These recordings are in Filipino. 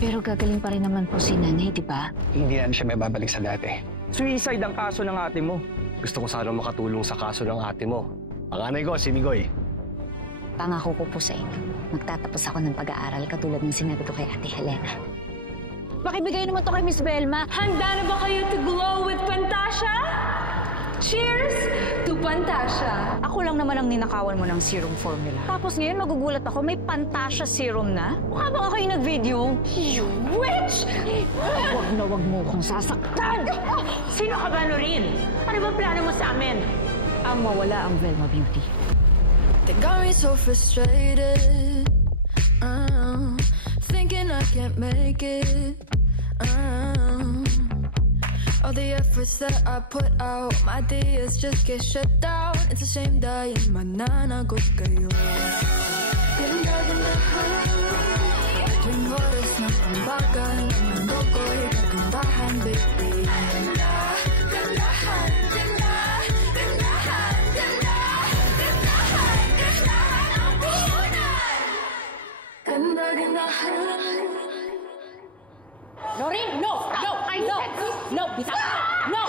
Pero gagaling pa rin naman po si nanay, di ba? Hindi na siya may babalik sa dati. Suicide ang kaso ng ate mo. Gusto ko sana makatulong sa kaso ng ate mo. Panganay ko, si Migoy. Pangako ko po sa inyo, magtatapos ako ng pag-aaral katulad ng sinabi ko kay Ate Helena. Pakibigay naman to kay Miss Velma. Handa na ba kayo to glow with Pantasya? Cheers to Pantasya! Ako lang naman ang ninakawan mo ng serum formula. Tapos ngayon magugulat ako, may Pantasya serum na? Mukha ba kayo nag-video? You witch! Wag na wag mo kong sasaktan! Sino ka ba, Noreen? Ano ba plano mo sa amin? Ang mawala ang Velma Beauty. They got me so frustrated, thinking I can't make it. All the efforts that I put out, my ideas just get shut down. It's a shame dahil mananagot kayo. Ganda-gandahan, tuwing oras ng pambagan, ang mundo ko'y kagandahan, baby. Ganda-gandahan, Noreen, no! No! No! No!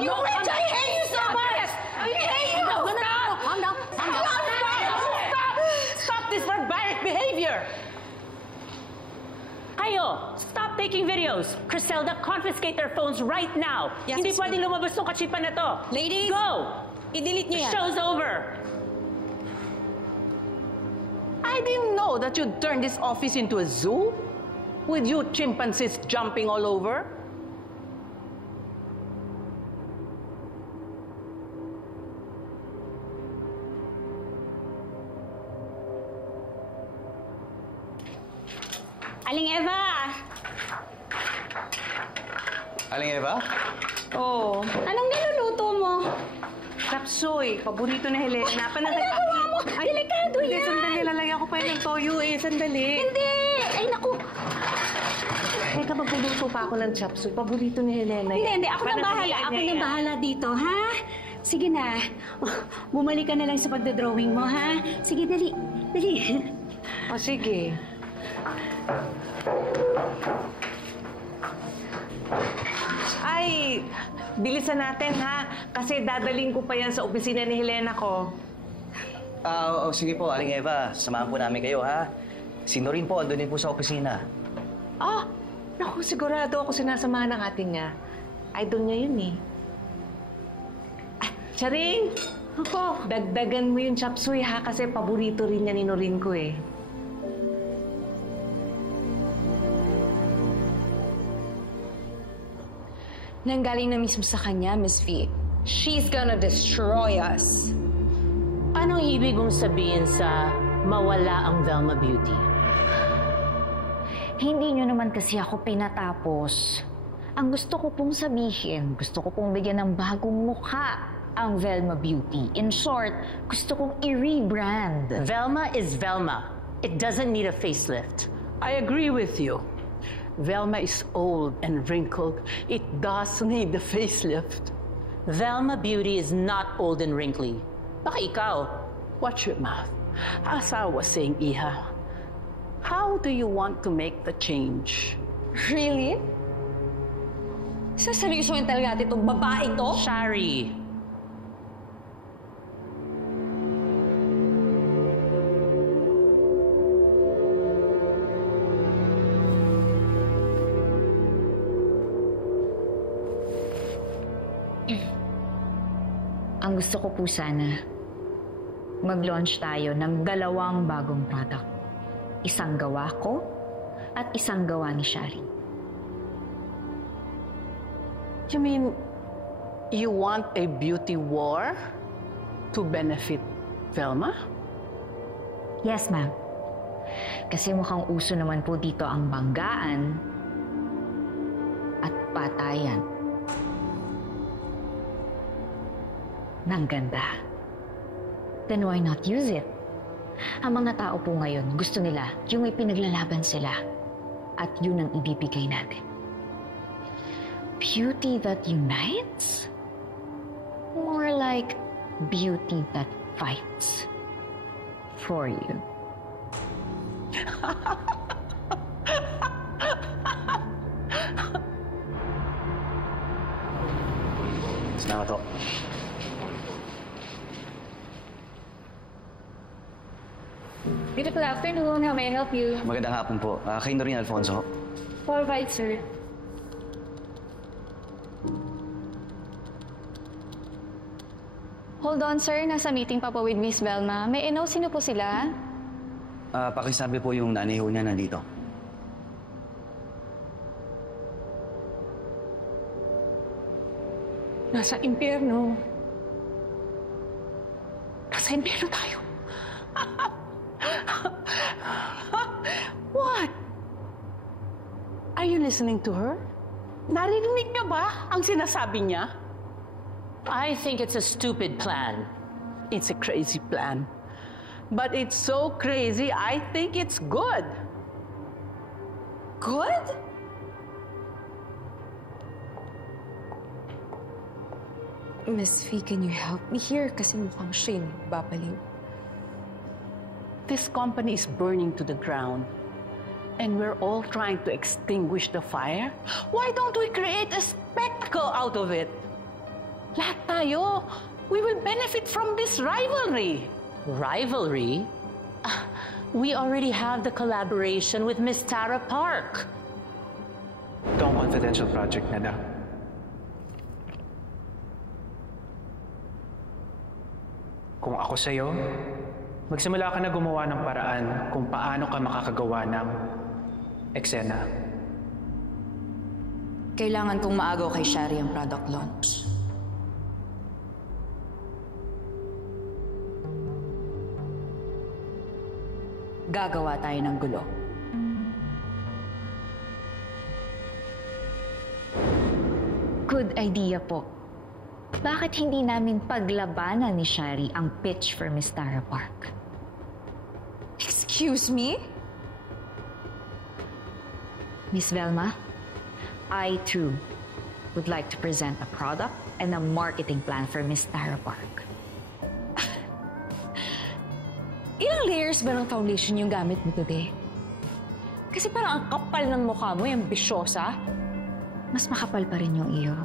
You witch! I hate you so much! I hate you! No! Calm down! Stop this barbaric behavior! Kayo, stop taking videos. Criselda, confiscate their phones right now. Yes, Hindi pwedeng lumabas ng kachipan na to. Ladies! Go! I-delete niyo yan. The show's over. I didn't know that you'd turn this office into a zoo? With you chimpanzees jumping all over? Aling Eva! Aling Eva? Oh, anong niluluto mo? Chapsuy, paborito ni Helena. Ginagawa mo! Delikado Hindi, yan! sandali. Lalagyan ko pa yun ng toyo eh. Sandali. Hindi! Ay, naku! Teka, magluluto pa ako ng chapsuy. Paborito ni Helena. Hindi. Ako na bahala. Panatilian Ako niya na yan. bahala dito, ha? Sige na. Oh, bumalik ka na lang sa pagdodrawing mo, ha? Sige, dali. Dali. O, sige. Ay, bilisan natin, ha? Kasi dadaling ko pa yan sa opisina ni Helena ko. Sige po, Aling Eva. Samahan po namin kayo, ha? Si Noreen po, andun din po sa opisina. Naku, sigurado ako sinasamahan ng ating nga. Idol niya yun, eh. Charing! Ako, dagdagan mo yung chapsuy, ha? Kasi paborito rin niya ni Noreen ko, eh. Nanggaling na mismo sa kanya, Miss V. She's gonna destroy us. Anong ibig mong sabihin sa mawala ang Velma Beauty? Hindi nyo naman kasi ako pinatapos. Ang gusto ko pong sabihin, gusto ko pong bigyan ng bagong mukha ang Velma Beauty. In short, gusto kong i-rebrand. Velma is Velma. It doesn't need a facelift. I agree with you. Velma is old and wrinkled. It does need the facelift. Velma Beauty is not old and wrinkly. Baka ikaw. Watch your mouth. As I was saying, Iha, how do you want to make the change? Really? Saseryosohin talaga itong babae to? Shari. Ang gusto ko po sana, mag-launch tayo ng 2 bagong product. Isang gawa ko at isang gawa ni Shari. You mean, you want a beauty war to benefit Velma? Yes, ma'am. Kasi mukhang uso naman po dito ang banggaan at patayan. Nang ganda. Then why not use it? Ang mga tao po ngayon, gusto nila yung may pinaglalaban sila. At yun ang ibibigay natin. Beauty that unites? More like beauty that fights. For you. Beautiful afternoon. How may I help you? Magandang hapon po. Kay Noreen Alfonso. All right, sir. Hold on, sir. Nasa meeting pa po with Miss Velma. May I know sino po sila? Pakisabi po yung nanay ho niya nandito. Nasa impyerno. Nasa impyerno tayo. What? Are you listening to her? Narinig niyo ba ang sinasabi niya? I think it's a stupid plan. It's a crazy plan. But it's so crazy, I think it's good. Good? Miss Fee, can you help me here? Kasi mukhang siya yung babaliw. This company is burning to the ground. And we're all trying to extinguish the fire. Why don't we create a spectacle out of it? Lahat tayo, we will benefit from this rivalry. Rivalry? We already have the collaboration with Miss Tara Park. Ito ang confidential project na daw. Kung ako sa'yo, magsimula ka na gumawa ng paraan kung paano ka makakagawa ng eksena. Kailangan kong maagaw kay Shari ang product launch. Gagawa tayo ng gulo. Good idea po. Bakit hindi namin paglabanan ni Shari ang pitch for Miss Tara Park? Excuse me? Miss Velma, I too would like to present a product and a marketing plan for Miss Tara Park. Ilang layers ba ng foundation yung gamit mo today? Kasi parang ang kapal ng mukha mo, yung ambisyosa. Mas makapal pa rin yung iyo.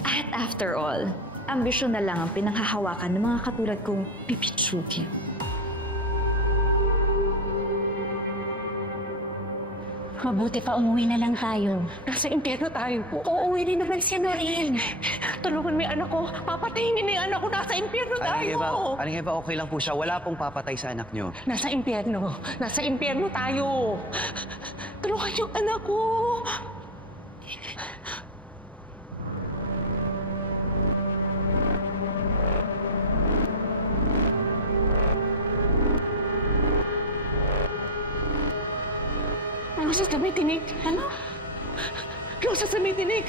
At after all, ambisyon na lang ang pinanghahawakan ng mga katulad kong pipitsukin. Mabuti pa umuwi na lang tayo. Nasa impyerno tayo po. Uuwi rin naman si Noreen. Tulungan mo yung anak ko. Papatayin niyo na yung anak ko. Nasa impyerno tayo. Aling Eva, okay lang po siya. Wala pong papatay sa anak niyo. Nasa impyerno. Nasa impyerno tayo. Tulungan yung anak ko. Rosas na may tinig. Ano? Rosas na may tinig.